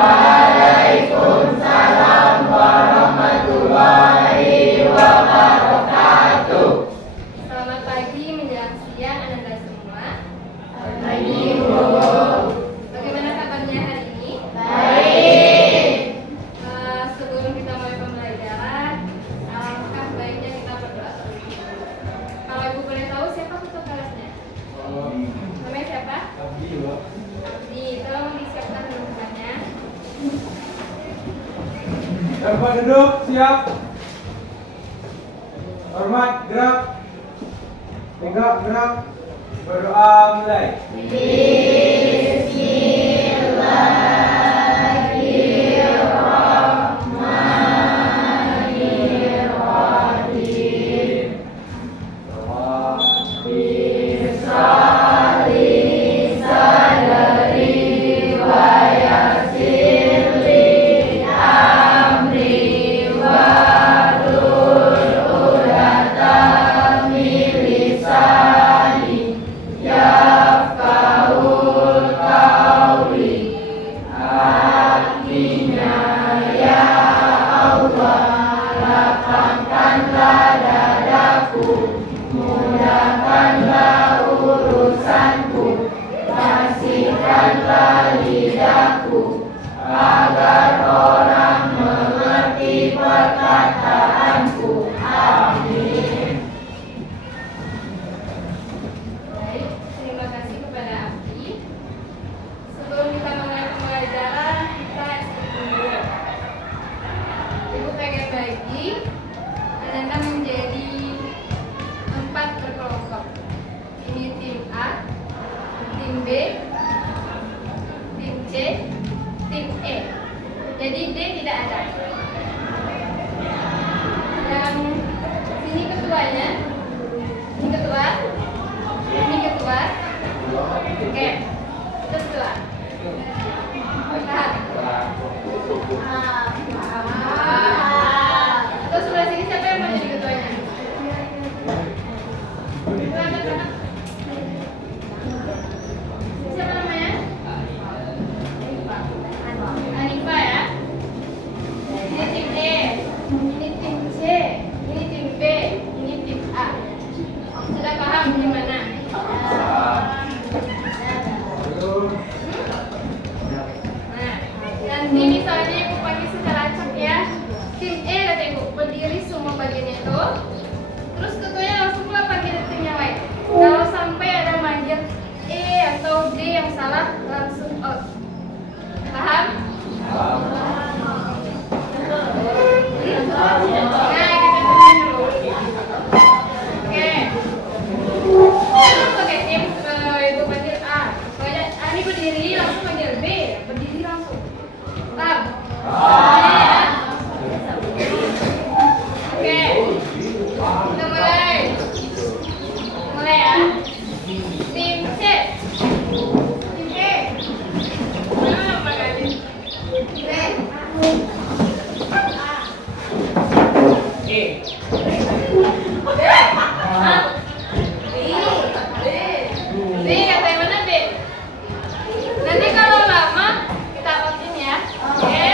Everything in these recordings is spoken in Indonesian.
Waalaikumsalam warahmatullahi wabarakatuh. Selamat pagi menjelang siang Anda semua. Pagi, Bu. Bagaimana kabarnya hari ini? Baik. Sebelum kita mulai pembelajaran, alangkah baiknya kita berdoa terlebih dahulu. Kalau Ibu boleh tahu siapa ketua kelasnya? Namanya siapa? Abdi. Tolong disiapkan teman-temannya. Tempat duduk, siap. Hormat, gerak. Tegak, gerak. Berdoa mulai. Baik, terima kasih kepada Abdi. Sebelum kita mulai pembelajaran, kita skip dulu. Ibu pengen bagi Anda menjadi 4 berkelompok. Ini tim A, tim B, tim C, tim E. Jadi D tidak ada. Yang sini ketuanya, ini ketua, ini ketua. Oke, itu ketua. Tahan. Terus sebelah sini siapa yang mau jadi ketuanya? Siapa namanya? Anifa ya. Ini tim E, ini tim C, ini tim B, ini tim A. Sudah paham gimana? Nah, nanti misalnya Ibu pakai secara acak ya. Tim E kata Ibu, berdiri semua bagiannya itu. Terus ketuanya langsunglah panggil tim yang lain. Kalau sampai ada manggil E atau D yang salah, langsung out. Paham? Nah, kita tunggu dulu. Oke. Terus pakai tim Ibu panggil A. Pokoknya Ani berdiri langsung panggil B, berdiri langsung. Paham? Ya. Oke. Kita mulai. Mulai ya. Tim C. Tim E. Mana Pak Gadis? B. B kata yang mana B? Nanti kalau lama kita outin ya. Oke.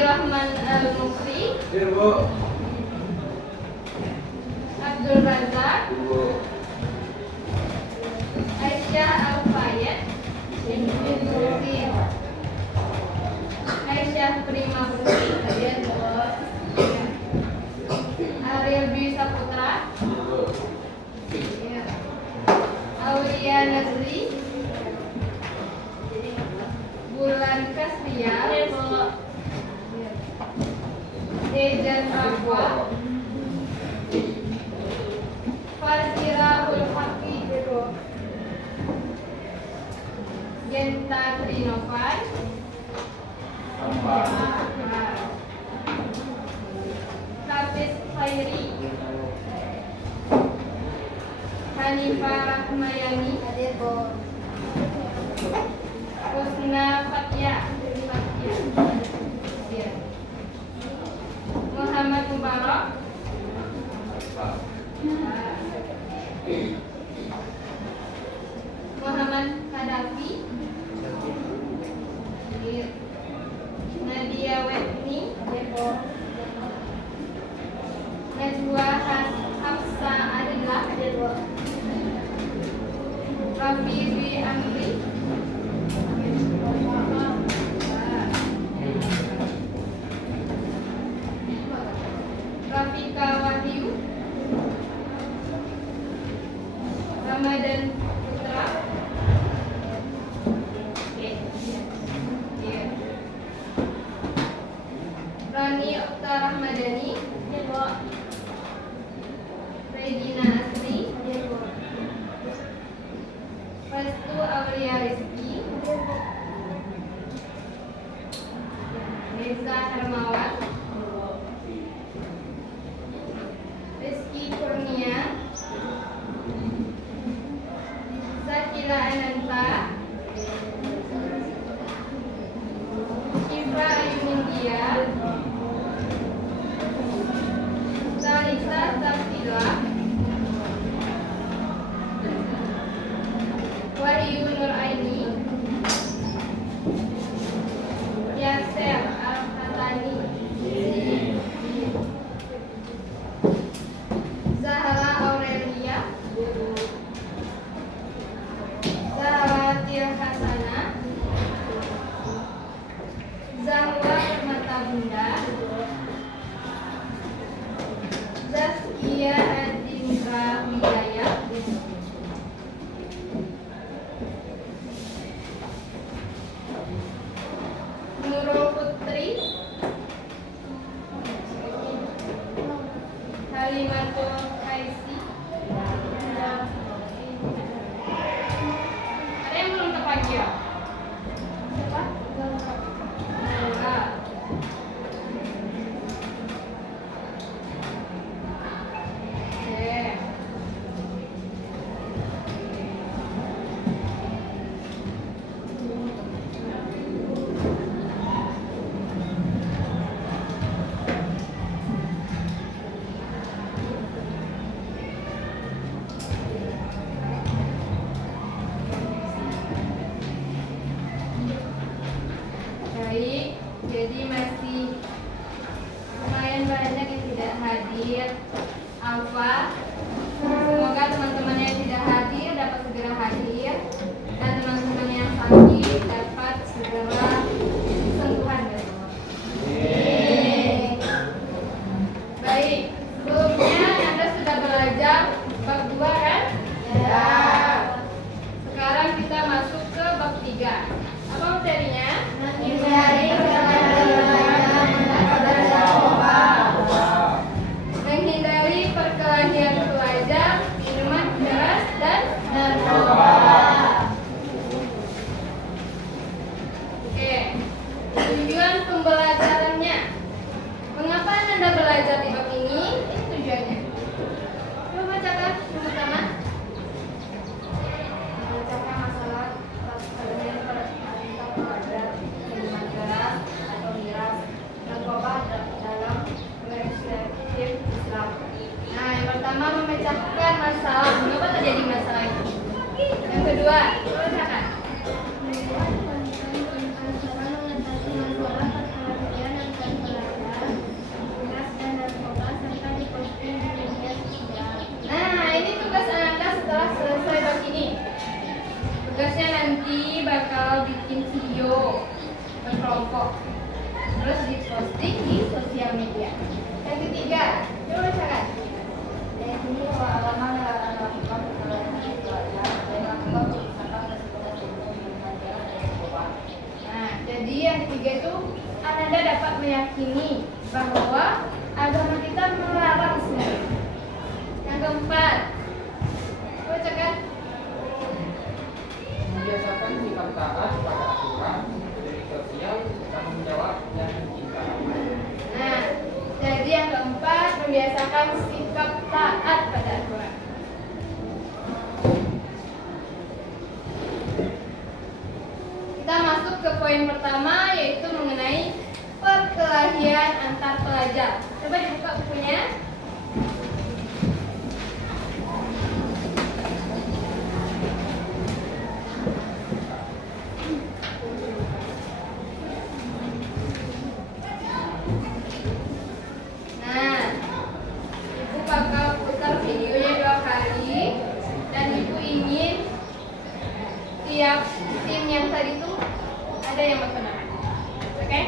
Rahman Al-Mukri, Hadir Bu. Abdul Razak, Bu. Aisyah Al-Fayed, Aisyah Prima Putri, Ariel Dwi Saputra, Aulia Nazri, Bulan Kasria, Dejan Rafa, Fazira Ulfaqi, Genta Trinovan, Hafiz Khairi, Hanifah Rahmayani, Husna Fatia, Muhammad Mubarak, Muhammad Hadafi, Nadia Wetni, Najwa Hafsa Adillah, Rafi Dwi Amri, Rafika Wahyu, Ramadan Putra, Rani Okta Rahmadani, Regina Asri, Restu Aulia Rizki, Reza Hermawan, Rizky Kurnia, Zakila Ananta, Ifra Ayunindia, Salisa Tafila, Wahyu Nur Aini, Yasser Al-Fatani, Zahra Aurelia, Zahra Tir Hasana, Zahwa Permata Bunda, Zaskia Adindra Wijaya, Nurul Putri, Halimatul Kaisi. Ada yang belum terpanggil? Siapa? Enggak. Oke. Baik, jadi masih lumayan banyak yang tidak hadir. Alfa, semoga teman-teman yang tidak hadir dapat segera hadir, dan teman-teman yang sakit dapat segera kesembuhan besok. Baik, sebelumnya Anda sudah belajar bab 2 kan? Ya. Sekarang kita masuk ke bab 3. Apa materinya? Menghindari perkelahian pelajar, minuman keras dan narkoba. Oke, tetap meyakini bahwa agama kita melarang semua. Yang keempat, bacakan. Membiasakan sikap taat pada aturan, diri sosial, tanggung jawab, dan cinta aman. Nah, jadi yang keempat, membiasakan sikap taat pada aturan. Kita masuk ke poin pertama, yaitu mengenai perkelahian antar pelajar. Coba dibuka bukunya. Nah, Ibu bakal putar videonya 2 kali, dan Ibu ingin tiap tim yang tadi itu ada yang berpendapat. Oke?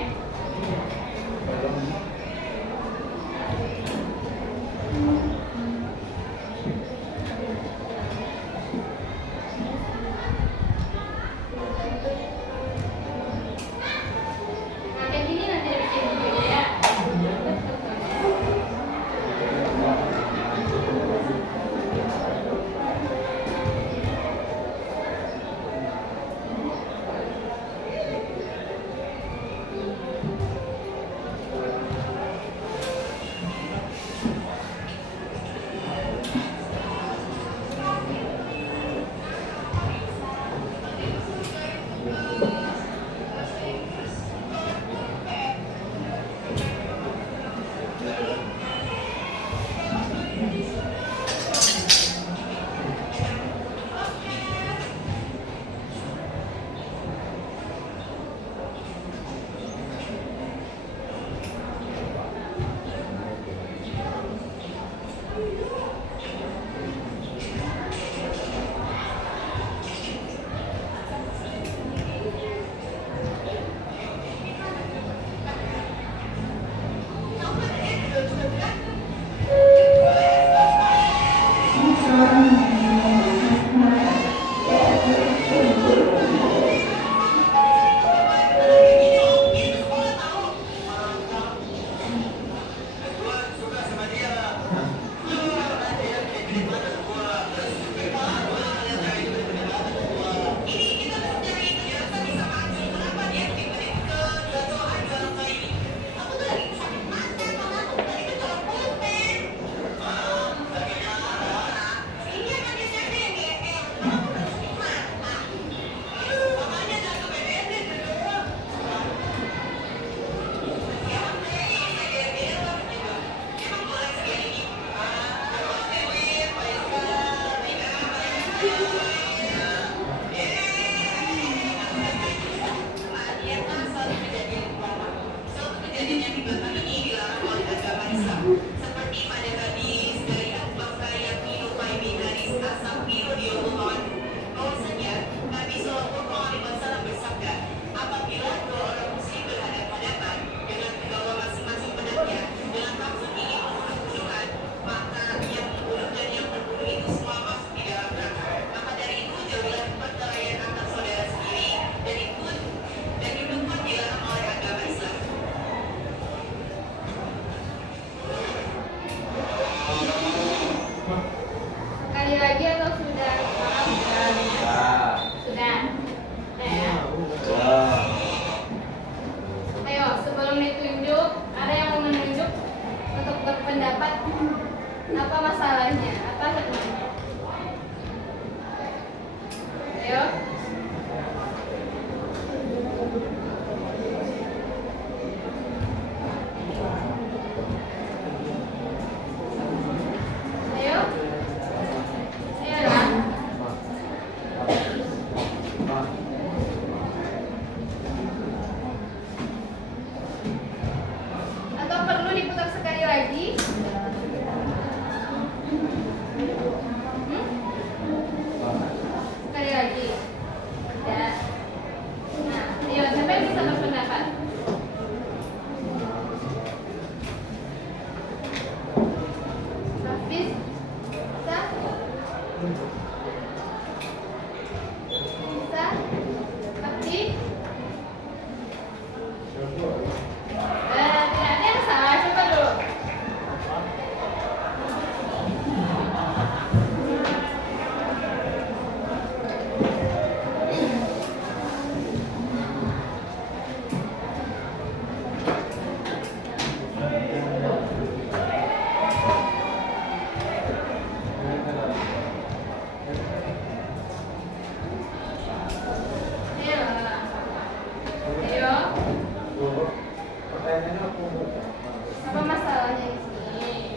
Apa masalahnya di sini?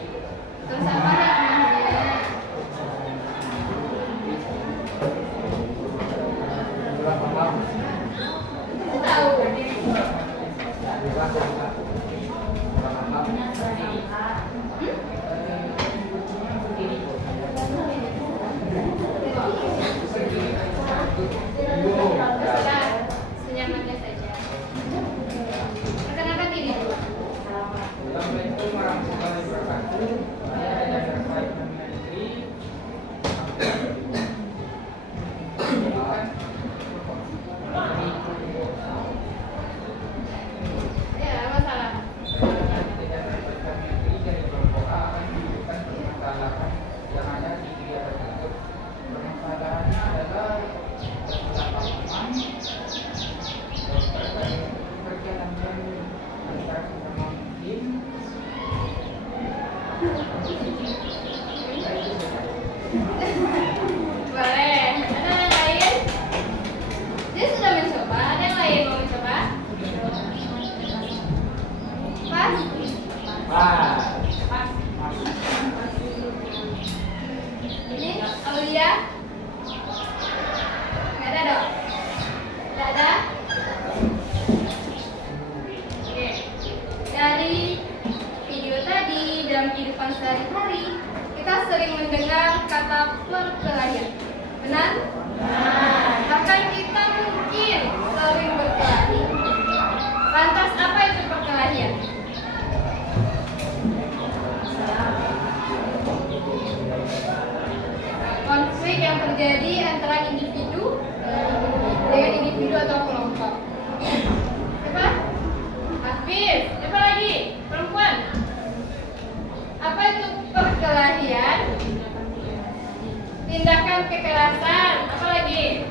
Terus apa hikmahnya? Tahu. Terserah, senyamannya saja. Perkenalkan diri dulu. Assalamualaikum warahmatullahi wabarakatuh. Saya Eda Syarifah Menteri. Ya, masalah. Dari kelompok A akan menunjukkan permasalahan yang ada di video tersebut. Permasalahannya adalah kesalahpahaman terkait perjalanan antara sesama muslim. Boleh. Ada yang lain? Dia sudah mencoba. Ada yang lain mau mencoba? Pas? Pas. Ini Aulia? Nggak ada dong? Nggak ada? Oke. Dari video tadi dalam kehidupan sehari-hari kita sering mendengar kata perkelahian. Benar? Bahkan kita mungkin sering berkelahi. Lantas apa itu perkelahian? Konflik yang terjadi antara individu dengan individu atau kelompok. Siapa? Hafiz. Siapa lagi? Perempuan. Apa itu perkelahian? Tindakan kekerasan. Apa lagi?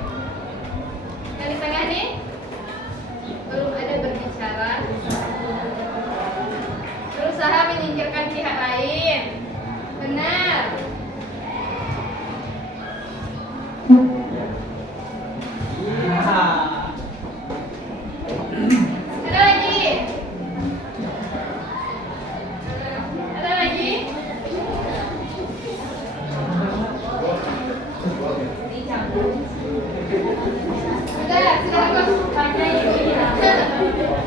Yang di tengah nih? Belum ada berbicara. Berusaha menyingkirkan pihak lain. Benar. Ada lagi? Ada lagi?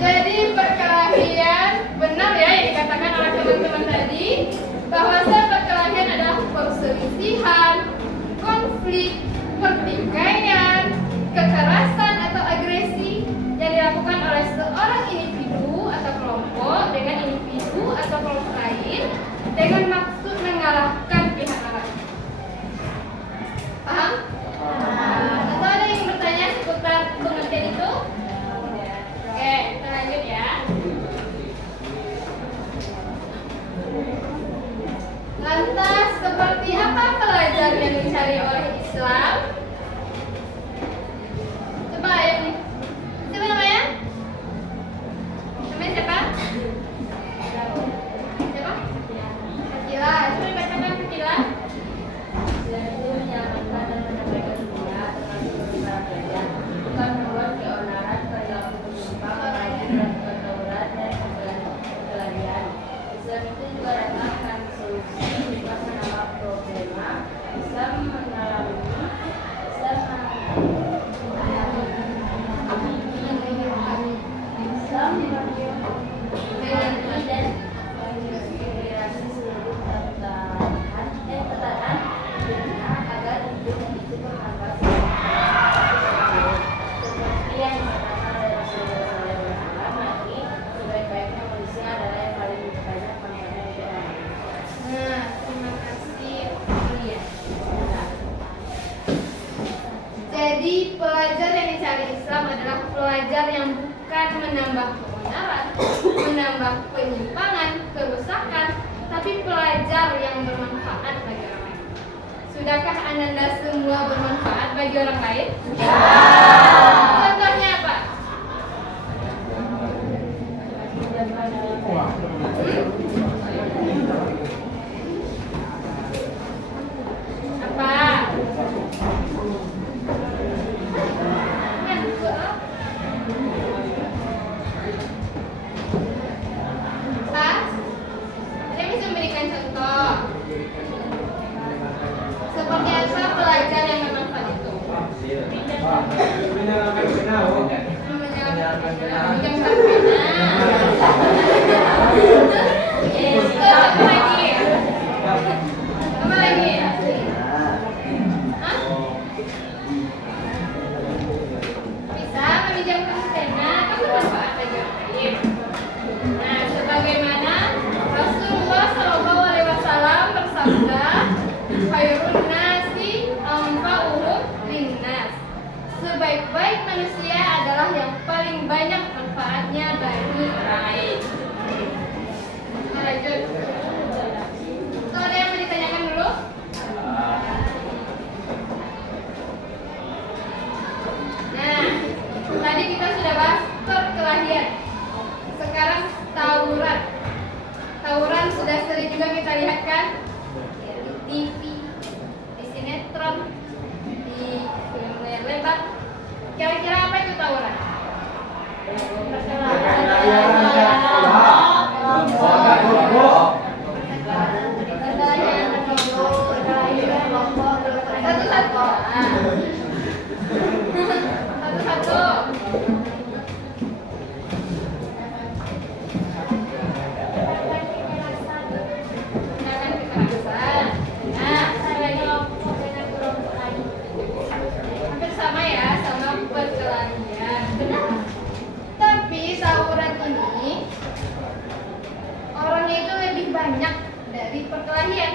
Jadi perkelahian benar ya yang dikatakan oleh teman-teman tadi, bahwa perkelahian adalah perselisihan, konflik, pertikaian, kekerasan atau agresi yang dilakukan oleh seorang individu atau kelompok dengan individu atau kelompok lain dengan maksud mengalahkan pihak lain. Paham? Atau ada yang bertanya seputar pengertian itu? Oke, kita lanjut ya. Lantas, seperti apa pelajar yang dicari oleh Islam? Coba yang nih. Siapa namanya? Namanya siapa? Siapa? Fakila. Coba dibacakan Fakila. Bukan membuat keonaran, perilaku penyimpangan, dan ketawuran dan perkelahian. Islam itu juga datangkan solusi, bukan menambah problema. Islam mengalami, Islam mengerti dan menginspirasi seluruh ketaatan dunia agar hidup itu mengatasi seperti yang dikatakan oleh Rasulullah SAW, yakni sebaik-baiknya manusia adalah yang paling banyak manfaatnya untuk orang lain. Nah, terima kasih Aulia. Jadi pelajar yang dicari Islam adalah pelajar yang bukan menambah keonaran, menambah penyimpangan, kerusakan, tapi pelajar yang bermanfaat bagi orang lain. Sudahkah Ananda semua bermanfaat bagi orang lain? Ya. Contohnya apa? Apa? juga kita lihat kan? Ya, di TV, di sinetron, di film layar lebar. Kira-kira apa itu tawuran? Satu-satu. Satu-satu. Gunakan kekerasan. Nah, lagi hampir sama ya, sama perkelahian. Benar. Tapi tawuran ini orangnya itu lebih banyak dari perkelahian.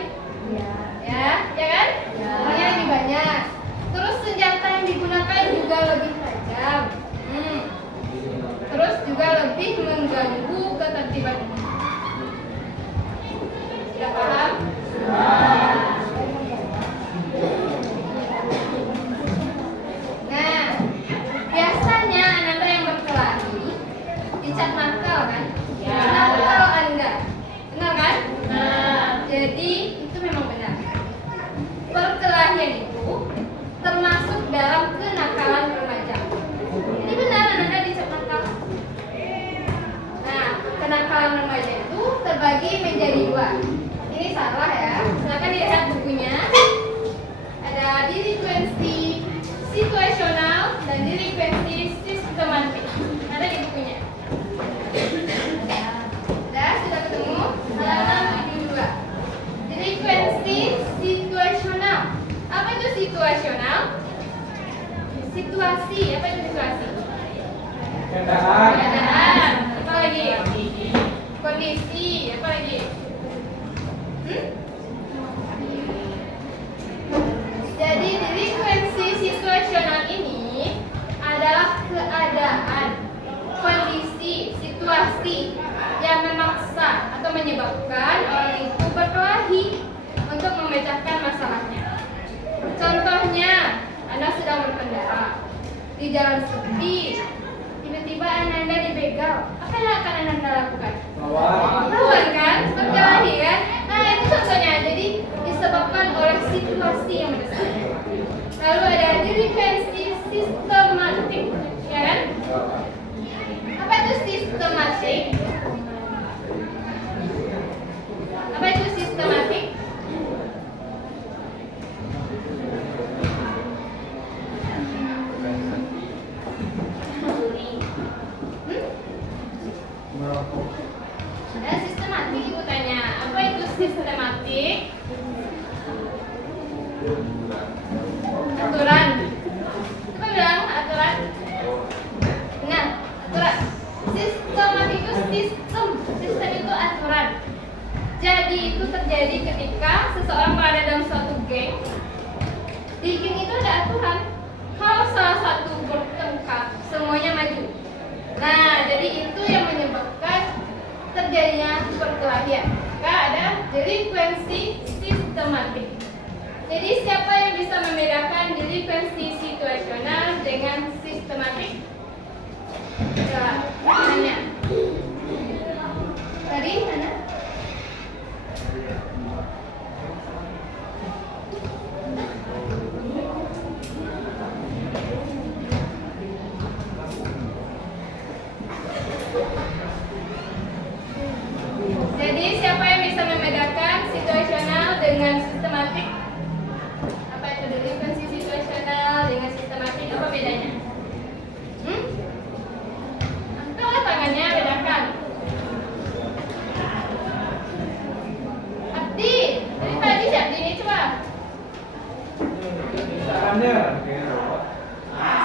Ya kan? Orangnya lebih banyak. Terus senjata yang digunakan juga lebih tajam. Terus juga lebih mengganggu ketertiban umum. Sudah paham? Nah, biasanya anak-anak yang berkelahi dicap nakal kan? Nakal Anda. Benar kan? Jadi itu memang benar. Perkelahian itu termasuk dalam kenakalan remaja. Jadi benar anak-anak dicap nakal. Nah, kenakalan remaja itu terbagi menjadi dua. Ini salah ya. Silakan dilihat bukunya. Ada delinquency situasional dan delinquency sistematik. Ada di bukunya. Sudah ketemu? Halaman 72. Delinquency situasional. Apa itu situasional? Situasi. Apa itu situasi? Keadaan. Apa lagi? Kondisi. Apa lagi? Jadi delinquency situasional ini adalah keadaan, kondisi, situasi yang memaksa atau menyebabkan orang itu berkelahi untuk memecahkan masalahnya. Contohnya, Anda sedang berkendara di jalan sepi, tiba-tiba Anda dibegal. Apa yang akan Anda lakukan? Lawan kan? Berkelahi kan? Nah, itu contohnya. Jadi disebabkan oleh situasi yang mendesak. Lalu ada delinquency sistematik, ya kan? Apa itu sistematik? Apa itu sistematik? Ada sistematik, ibu tanya. Apa itu sistematik? Aturan. Coba bilang aturan. Nah, aturan. Sistematik itu sistem. Sistem itu aturan. Jadi itu terjadi ketika seseorang berada dalam suatu geng. Di geng itu ada aturan. Kalau salah satu bertengkar, semuanya maju. Nah, jadi itu yang menyebabkan terjadinya perkelahian. Maka ada delinquency sistematik. Jadi siapa yang bisa membedakan delinquency situasional dengan sistematik? Coba tanya. Tadi mana? Jadi siapa yang bisa membedakan situasional dengan sistematik? Apa itu delinquency situasional dengan sistematik? Apa bedanya? Angkat tangannya, bedakan. Abdi, dari tadi si Abdi ini coba.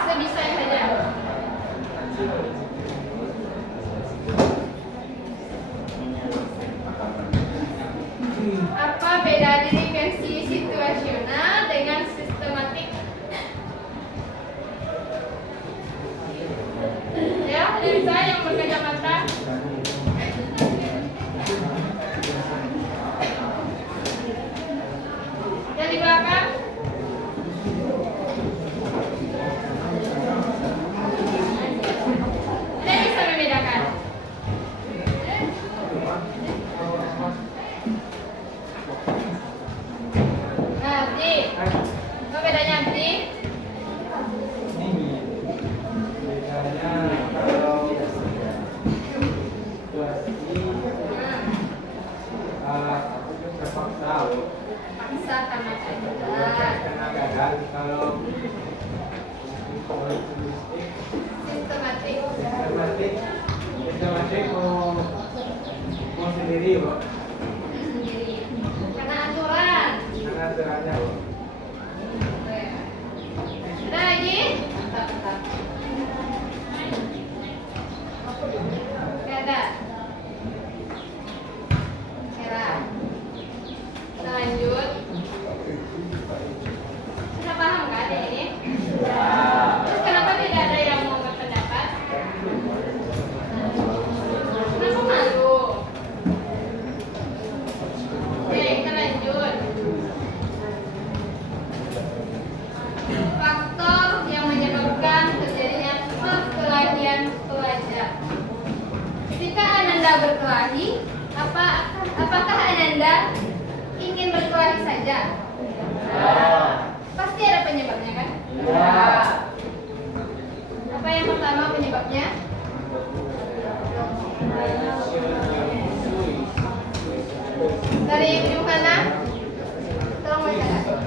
Sebisanya saja. Apa beda delinquency situasional dengan sistematik? Ya, dari saya yang berkacamata. Yang di belakang. Ada yang bisa membedakan? sendiri, Bu. Sendiri. Karena aturan. Karena aturannya, Bu. Ada lagi? Gak ada. Merah. Kita lanjut. Sudah paham kan ini? Terus kenapa tidak ada yang mau berpendapat? Kenapa malu? Oke, kita lanjut. Faktor yang menyebabkan terjadinya perkelahian pelajar. Ketika Ananda berkelahi, apakah Ananda ingin berkelahi saja? Pasti ada penyebabnya kan? Apa yang pertama penyebabnya? Dari ujung kanan, tolong bacakan.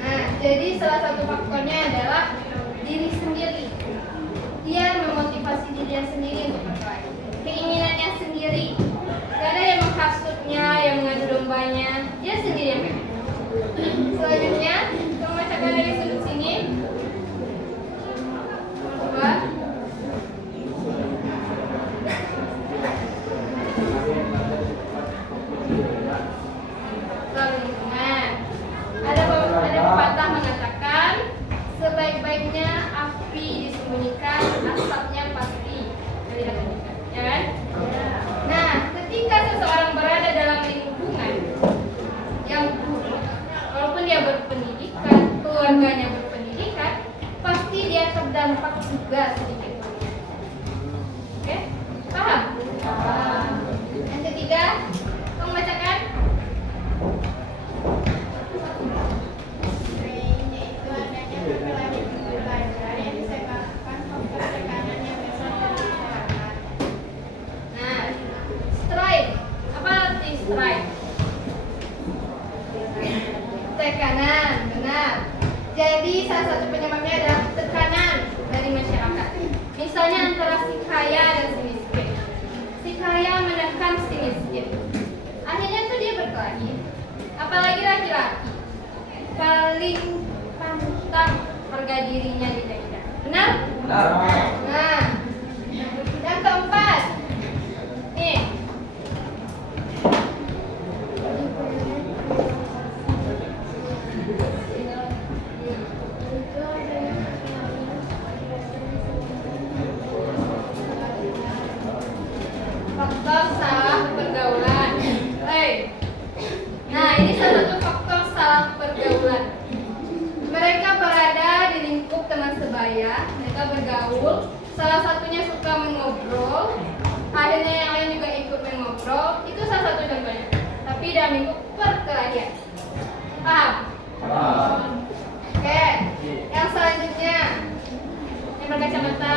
Nah, jadi salah satu faktornya adalah diri sendiri. Dia memotivasi dirinya sendiri untuk berkelahi. Keinginannya sendiri. Gak ada yang menghasutnya, yang mengadu dombanya. Dia sendiri yang pengen. Selanjutnya, kita membacakan dari sudut sini. Coba. Lingkungan. Ada pepatah mengatakan sebaik-baiknya api disembunyikan, asapnya pasti tidak mendekat, ya kan? Nah, ketika seseorang berada dalam lingkungan yang buruk, walaupun dia berpendidikan, keluarganya berpendidikan, pasti dia terdampak juga sedikit. Oke? Paham? Paham. Yang ketiga, tolong bacakan. Nah, strike. Apa arti strike? Tekanan, benar. Jadi salah satu penyebabnya adalah tekanan dari masyarakat. Misalnya antara si kaya dan si miskin. Si kaya menekan si miskin. Akhirnya tuh dia berkelahi. Apalagi laki-laki. Paling pantang harga dirinya dinaikkan. Benar? Nah, yang keempat. Nih. Faktor salah pergaulan. Nah, ini salah satu faktor salah pergaulan. Mereka berada di lingkup teman sebaya, mereka bergaul, salah satunya suka mengobrol, akhirnya yang lain juga ikut mengobrol, itu salah satu contohnya. Tapi dalam lingkup perkelahian. Paham? Oke, yang selanjutnya yang berkacamata.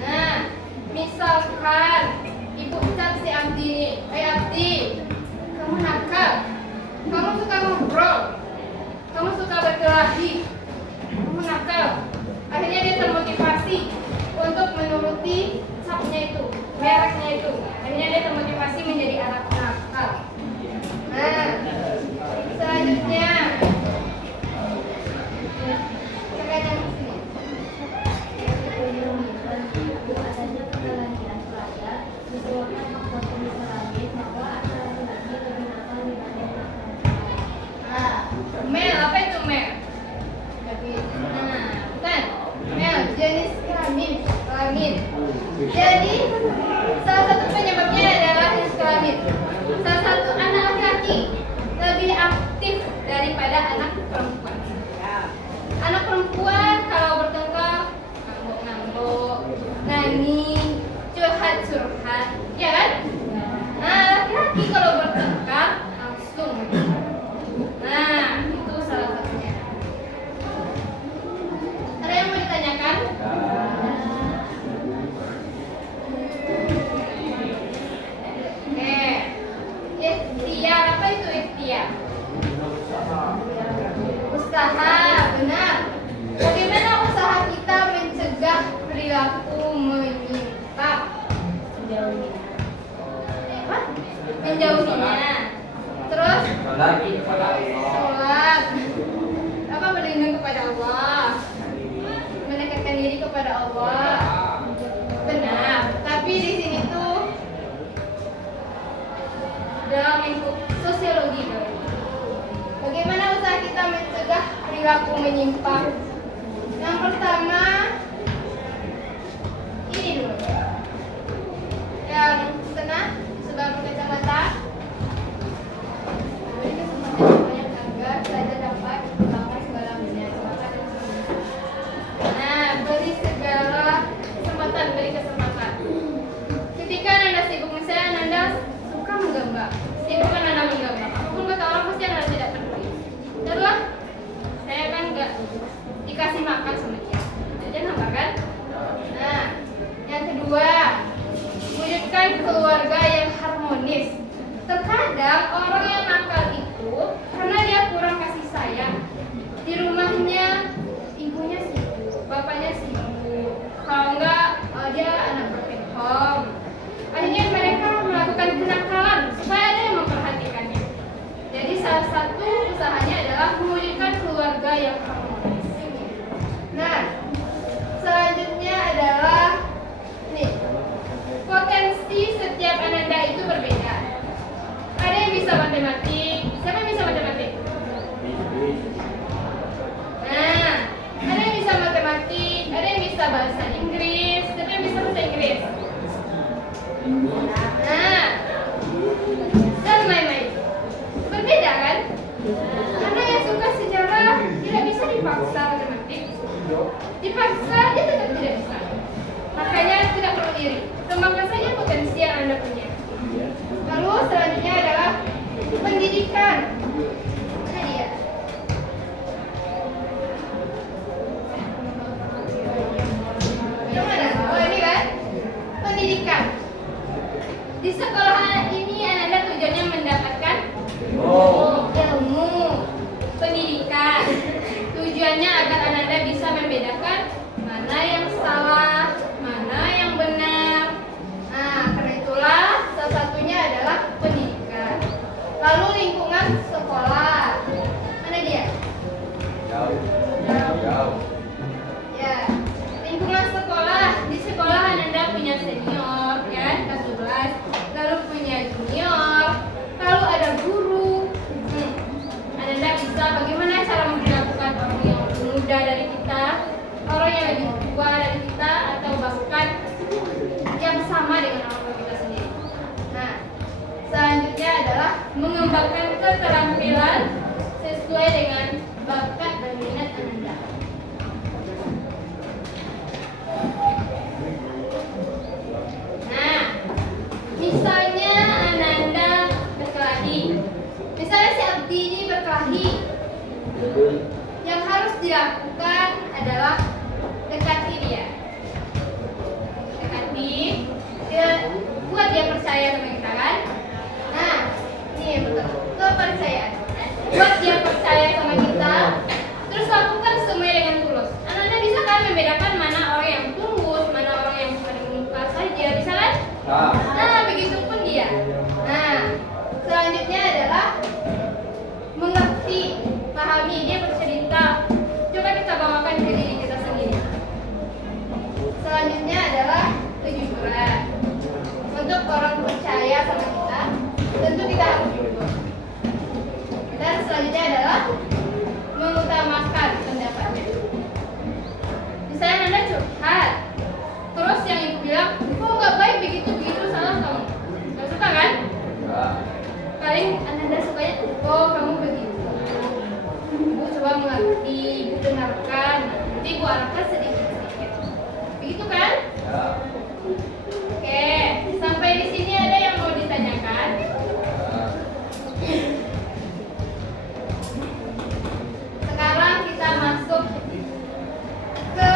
Nah, misalkan ibu ucap si Abdi, Abdi, kamu nakal, kamu suka ngobrol, kamu suka berkelahi, kamu nakal. Akhirnya dia termotivasi untuk menuruti sapnya itu, mereknya itu. Akhirnya dia termotivasi menjadi anak nakal. Nah, selanjutnya Mel, apa itu Mel? Nah, bukan. Mel, jenis kelamin. Jadi, salah satu penyebabnya adalah jenis kelamin. Salah satu anak laki-laki lebih aktif daripada anak perempuan. Anak perempuan kalau bertengkar ngangguk-ngangguk, nangis, curhat-curhat, ya kan? Nah, laki-laki kalau menjauhinya. Terus sholat. Apa berlindung kepada Allah, mendekatkan diri kepada Allah. Benar. Tapi di sini tuh dalam lingkup sosiologi, bagaimana usaha kita mencegah perilaku menyimpang? Yang pertama, ini dulu. Yang tengah, sebelah kacamata. Beri kesempatan yang banyak agar saja dapat melakukan segalanya. Nah, beri kesempatan. Ketika Anda sibuk, misalnya Anda suka menggambar, sibukkan Anda menggambar. Apapun kata orang pasti Anda tidak peduli. Kedua, saya kan nggak dikasih makan sama dia, jadi nambah kan? Nah, yang kedua, wujudkan keluarga yang harmonis. Terkadang orang yang nakal itu karena dia kurang kasih sayang. Di rumahnya ibunya sibuk, bapaknya sibuk. Kalau enggak, dia anak broken home. Akhirnya mereka melakukan kenakalan supaya ada yang memperhatikannya. Jadi salah satu usahanya adalah mewujudkan keluarga yang harmonis. Nah, selanjutnya adalah nih, potensi setiap ananda itu berbeda. Ada yang bisa matematik. Siapa yang bisa matematik? Nah, ada yang bisa matematik, ada yang bisa bahasa Inggris. Siapa yang bisa bahasa Inggris? Nah, dan lain-lain. Berbeda kan? Karena yang suka sejarah tidak bisa dipaksa matematik. Dipaksa dia tetap tidak bisa. Makanya tidak perlu diri. Kembangkan saja potensi yang Anda punya. Lalu selanjutnya adalah pendidikan. Mana dia? Yang mana? Oh, ini kan? Pendidikan. Di sekolah ini Anda tujuannya mendapatkan ilmu. Pendidikan tujuannya agar Anda bisa membedakan mana yang salah, mana yang benar. Nah, karena itulah salah satunya adalah pendidikan. Lalu lingkungan sekolah. Mana dia? Jauh. Ya, lingkungan sekolah. Di sekolah Anda punya senior, kan, kelas 12. Lalu punya junior. Lalu ada guru. Anda bisa bagaimana cara memperlakukan orang yang lebih muda dari kita, orang yang lebih tua dari kita, atau bahkan yang sama dengan orang tua kita sendiri. Nah, selanjutnya adalah mengembangkan keterampilan sesuai dengan bakat dan minat Anda. Nah, misalnya Ananda berkelahi. Misalnya si Abdi ini berkelahi. Yang harus dilakukan adalah dekati dia. Dekati, buat dia percaya sama kita kan? Nah, ini yang betul. Kepercayaan. Buat dia percaya sama kita. Terus lakukan semuanya dengan tulus. Anda bisa kan membedakan mana orang yang tulus, mana orang yang cuma di muka saja, bisa kan? Nah, begitupun dia. Nah, selanjutnya adalah mengerti, pahami, dia bercerita. Coba kita bawakan ke diri kita sendiri. Selanjutnya adalah kejujuran. Untuk orang percaya sama kita, tentu kita harus jujur. Dan selanjutnya adalah mengutamakan pendapatnya. Misalnya Anda curhat, terus yang ibu bilang, kok nggak baik begitu salah kamu. Gak suka kan? Paling Anda sukanya, oh kamu begitu. Ibu coba mengerti, ibu dengarkan, nanti ibu arahkan sedikit-sedikit. Begitu kan? Oke, sampai di sini ada yang mau ditanyakan? Sekarang kita masuk ke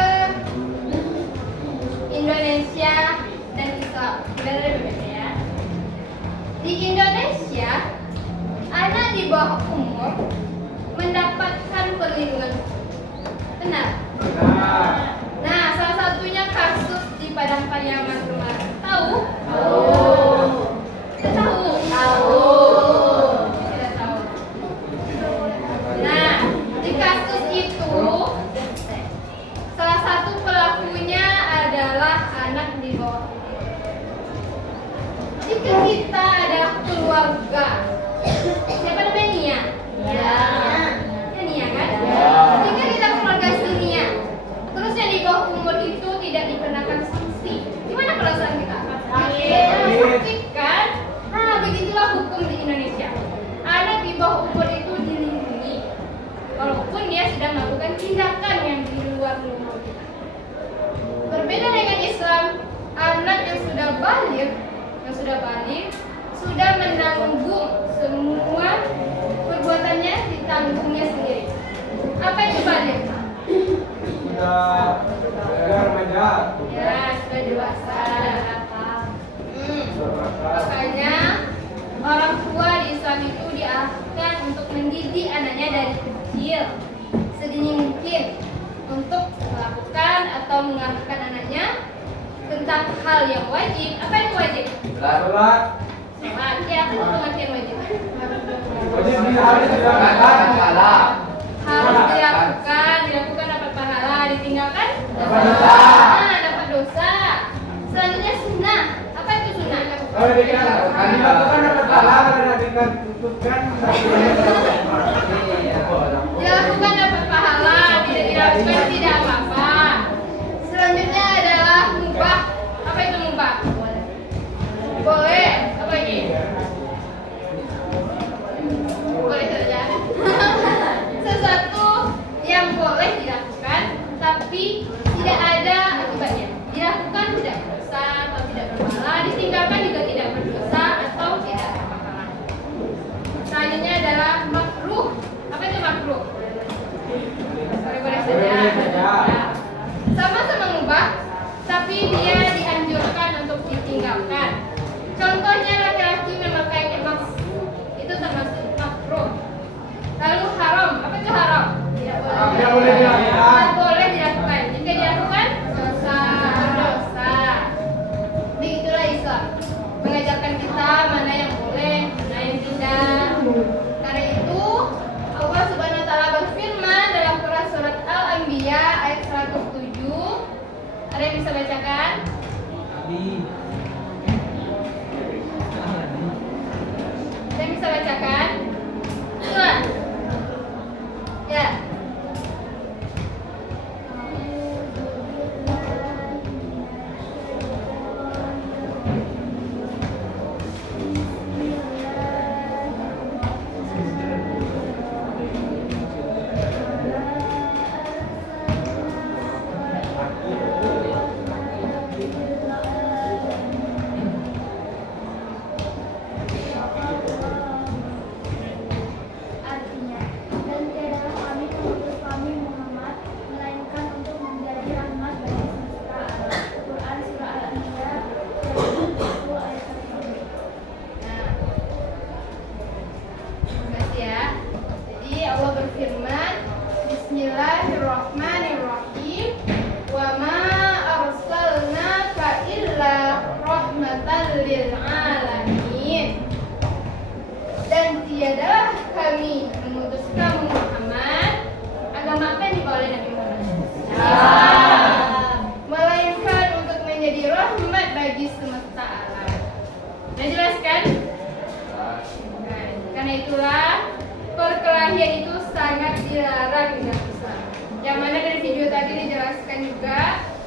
Indonesia dan Islam. Berbeda ya. Di Indonesia, anak di bawah umur mendapatkan perlindungan. Benar? Nah, salah satunya kasus di Padang Pariaman kemarin. Tahu? Tahu. balik sudah menanggung semua perbuatannya, ditanggungnya sendiri. Apa itu balik? Sudah remaja. Ya, sudah dewasa. Makanya orang tua di Islam itu diarahkan untuk mendidik anaknya dari kecil sedini mungkin untuk melakukan atau mengarahkan anaknya tentang hal yang wajib. Apa itu wajib? Sholat. Sholat. Ya, apa itu pengertian wajib? Wajib harus dilakukan. Harus dilakukan dapat pahala, ditinggalkan Dapat dosa. Dapat dosa. Selanjutnya sunnah. Apa itu sunnah? Kalau dilakukan dapat pahala, kalau dilakukan Dilakukan dapat pahala, tidak dilakukan tidak apa-apa. Selanjutnya adalah mubah. Apa itu mubah? Boleh. Apa ini? Boleh saja. Sesuatu yang boleh dilakukan tapi tidak ada akibatnya. Dilakukan tidak berdosa atau tidak berpahala, ditinggalkan juga tidak berdosa atau tidak berpahala. Selanjutnya adalah makruh. Apa itu makruh? Boleh saja. Sama-sama mubah, tapi dia dianjurkan untuk ditinggalkan. Contohnya laki-laki memakai emas, itu termasuk makruh. Lalu haram. Apa itu haram? Tidak boleh dilakukan. Tidak boleh dilakukan. Jika dilakukan dosa. Begitulah Islam mengajarkan kita mana yang boleh, mana yang tidak. Karena itu Allah Subhanahu wa taala berfirman dalam Quran surat Al-Anbiya ayat 107. Ada yang bisa bacakan? Ada yang bisa bacakan? Silakan. Ya. Artinya, dan tiadalah kami mengutus kami Muhammad melainkan untuk menjadi rahmat bagi semesta alam. Quran surah Al-Anbiya ayat 1 Nah, terima kasih ya. Jadi Allah berfirman, Bismillahirrahmanirrahim. Wa ma arsalnaka illa rahmatan lil alamin. Dan tiadalah kami mengutus kamu Muhammad. Agama apa yang dibawa oleh Nabi Muhammad? Melainkan untuk menjadi rahmat bagi semesta alam. Nah, jelaskan? Nah, karena itulah perkelahian itu sangat dilarang di dalam Islam. Yang mana dari video tadi dijelaskan juga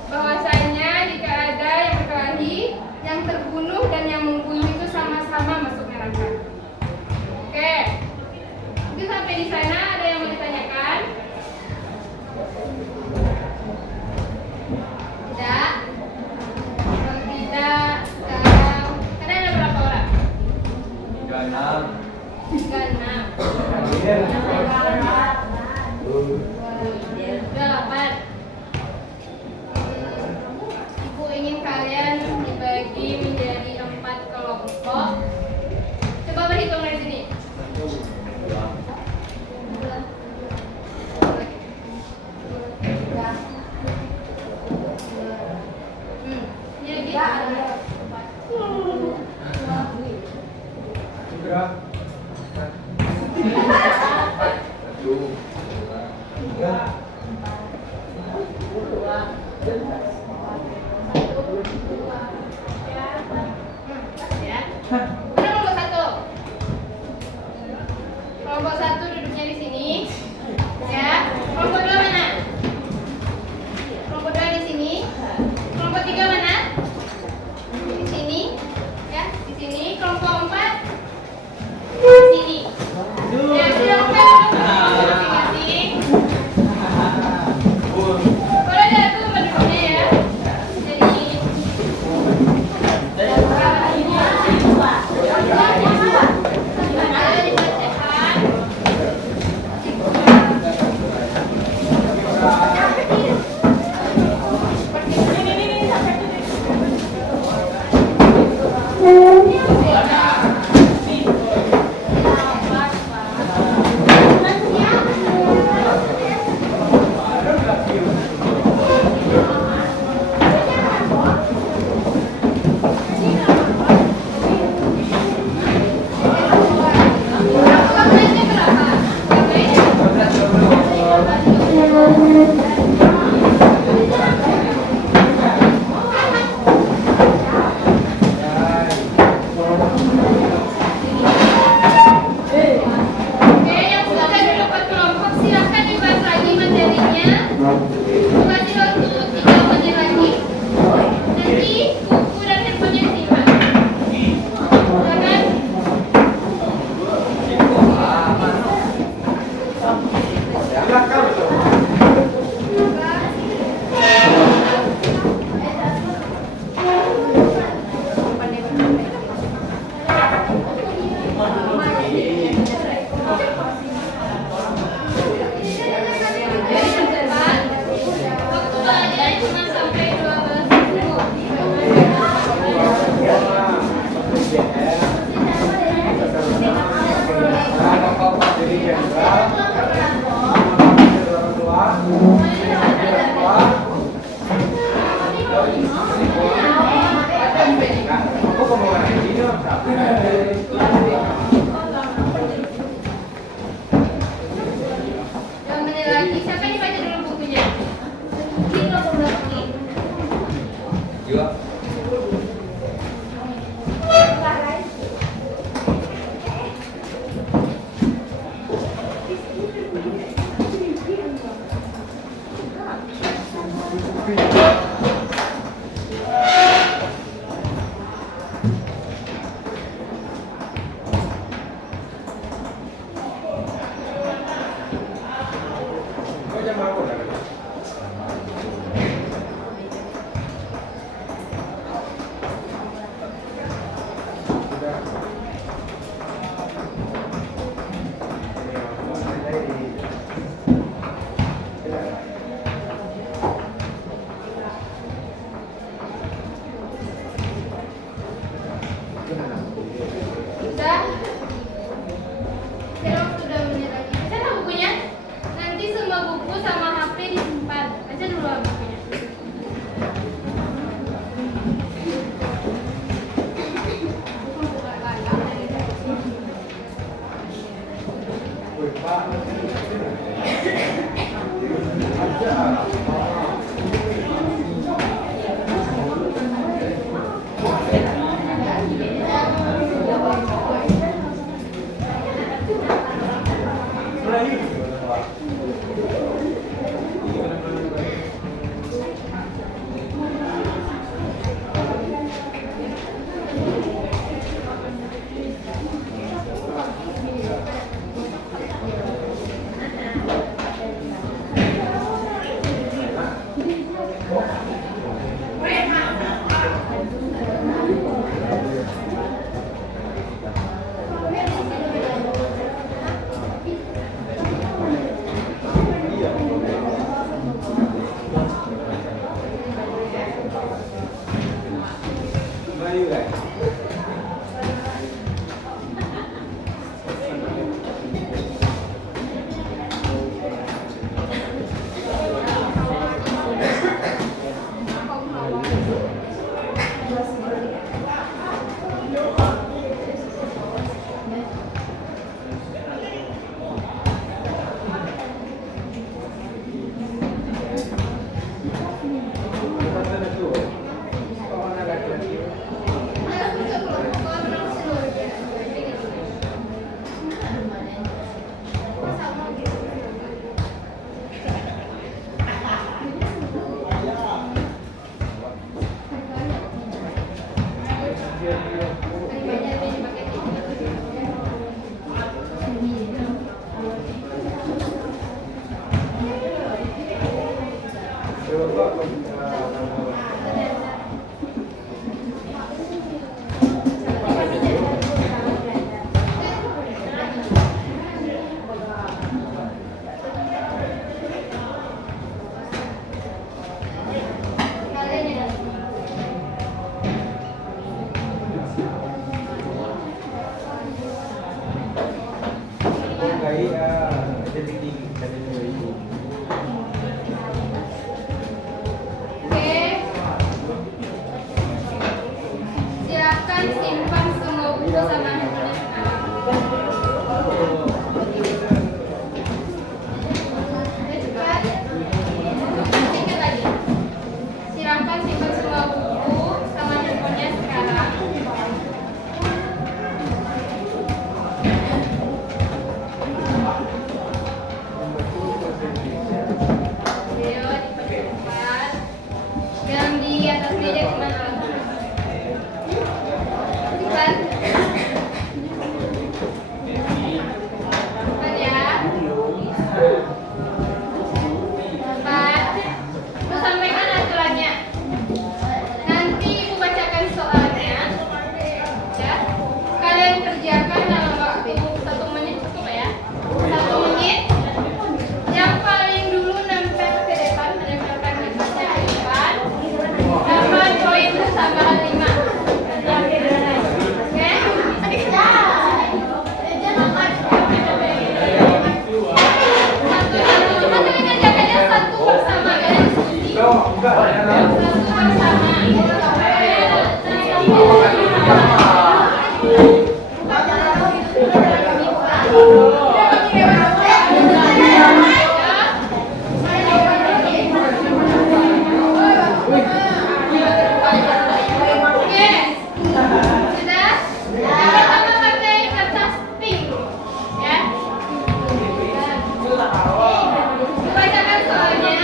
bahwasanya jika ada yang berkelahi, yang terbunuh dan yang membunuh itu sama-sama masuk neraka. Oke. Mungkin sampai di sana ada yang mau ditanyakan? Tidak? Kalau tidak, sekarang karena ada berapa orang? 8. Ibu ingin kalian dibagi menjadi 4 kelompok. Coba berhitung dari sini. Ini lagi. Gerak. Ya. Mana kelompok 1? Kelompok 1 duduknya di sini. Ya. Kelompok 2 mana? Kelompok 2 di sini. Kelompok 3 mana? Di sini. Ya, di sini. Kelompok 4 di sini. Ya, silakan masing-masing. Boleh ada tuh duduknya ya. Jadi Silakan simpan semua buku sama handphone cepat. Sedikit lagi. Silakan simpan semua buku sama handphonenya sekarang. Ayo dipercepat. Yang di atas meja gimana? Cepat. Cepat ya. Cepat. Lu sampaikan aturannya. Nanti Ibu bacakan soalnya. Ya. Kalian kerjakan dalam waktu 1 menit cukup ya. 1 menit. Yang paling dulu nempel ke depan, menempelkan kertasnya ke depan. Dapat poin tambahan 5. Oke? Satu kerjakannya satu bersama, kalian diskusi. Satu Oke, sudah? Yang pertama pakai kertas pink, ya. Bacakan soalnya.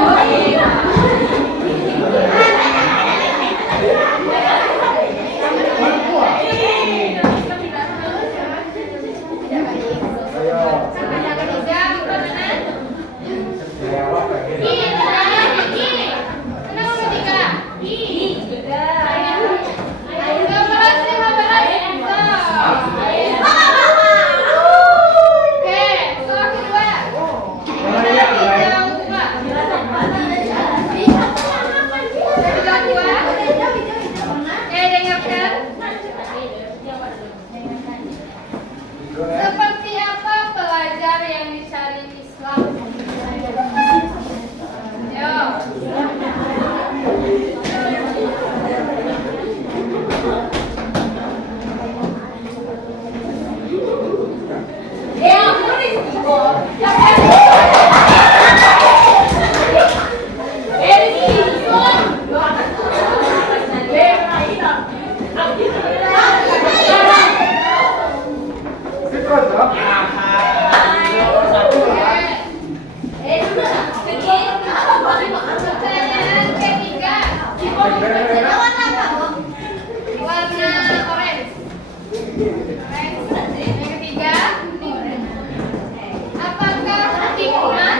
Yang ketiga, mana? Seperti apa pelajar yang dicari Islam? Yo. Pertanyaan ketiga. Warna orange. Yang ketiga, apakah hikmah?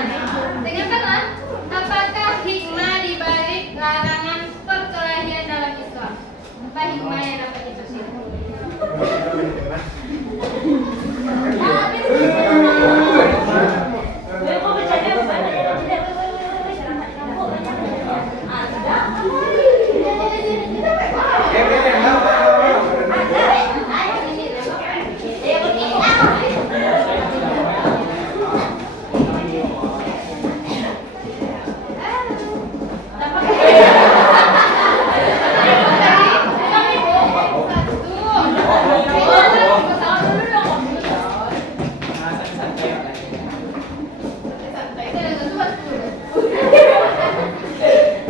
Dengarkanlah. Apakah hikmah di balik larangan perkelahian dalam Islam? Apa hikmah yang dapat diterima?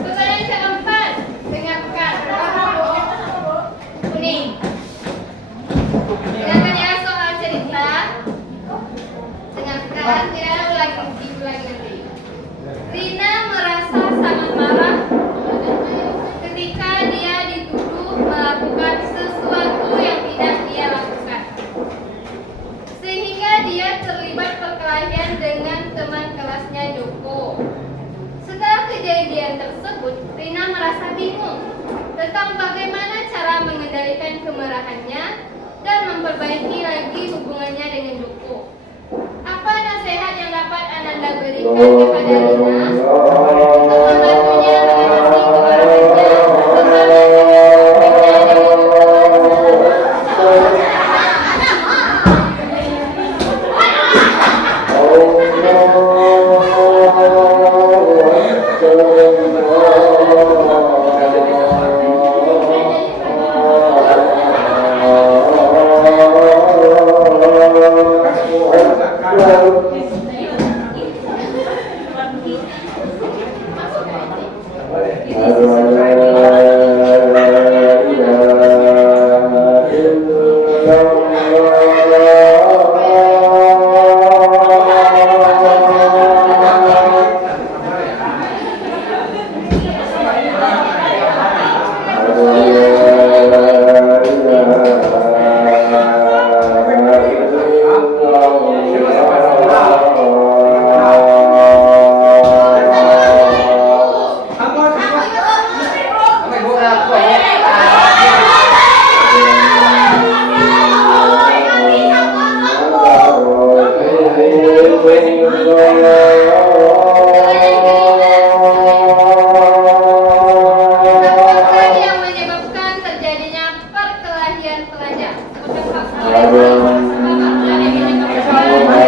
Pertanyaan keempat, dengarkan. Kuning. Dengarkan ya soal cerita. Dengarkan, tidak diulangi nanti. Rina merasa sangat marah ketika dia dituduh melakukan sesuatu yang tidak dia lakukan, sehingga dia terlibat perkelahian dengan teman kelasnya Joko. Setelah kejadian tersebut, Rina merasa bingung tentang bagaimana cara mengendalikan kemarahannya dan memperbaiki lagi hubungannya dengan Joko. Apa nasihat yang dapat Ananda berikan kepada Rina untuk membantunya mengatasi kemarahannya bersama dengan apakah yang menyebabkan terjadinya perkelahian pelajar? Apakah sebab yang menyebabkan terjadinya perkelahian pelajar?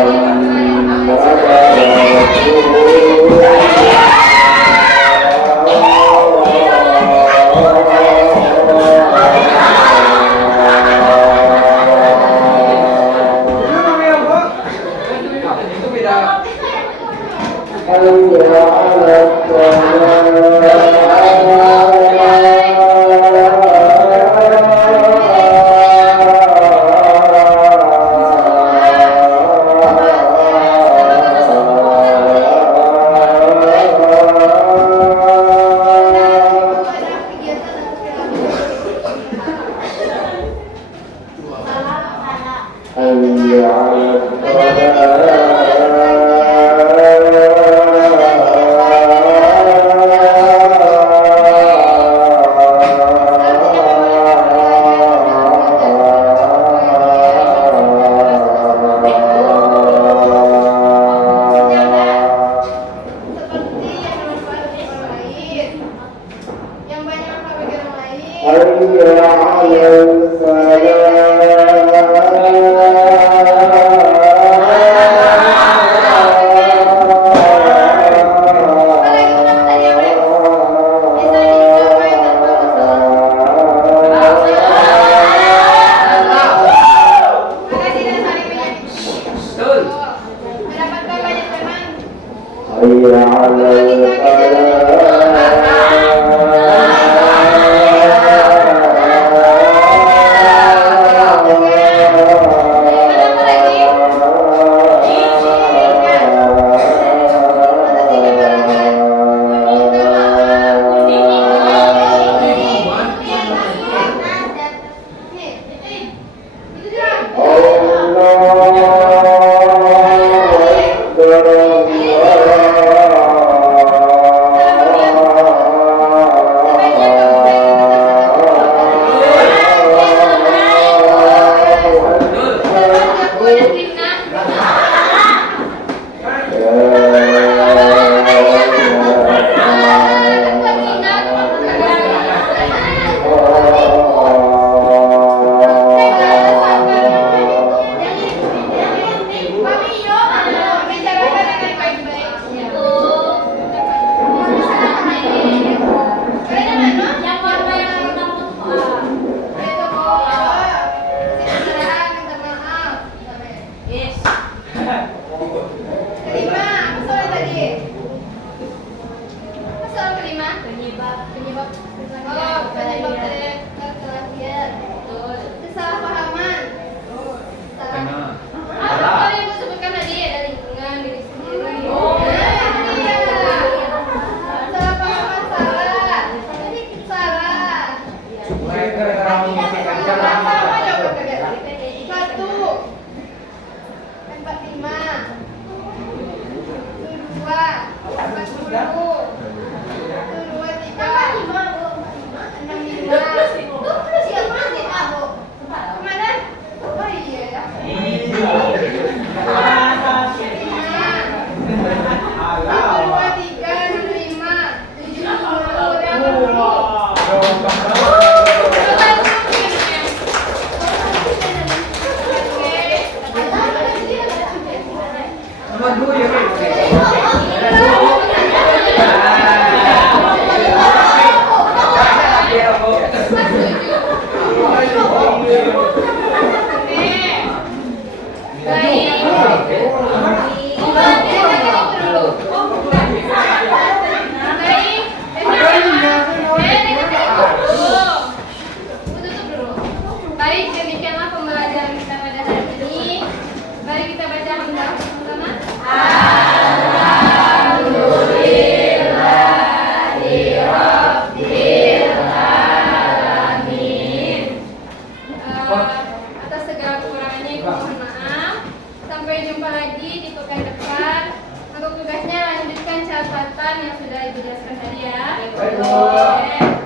Baik, demikianlah pembelajaran kita pada hari ini. Mari kita baca hamdalah bersama-sama. Alhamdulillahirrabbilalamin. Atas segala kekurangannya ibu mohon maaf. Sampai jumpa lagi di pekan depan. Untuk tugasnya lanjutkan catatan yang sudah ibu jelaskan tadi ya. Baik, Bu.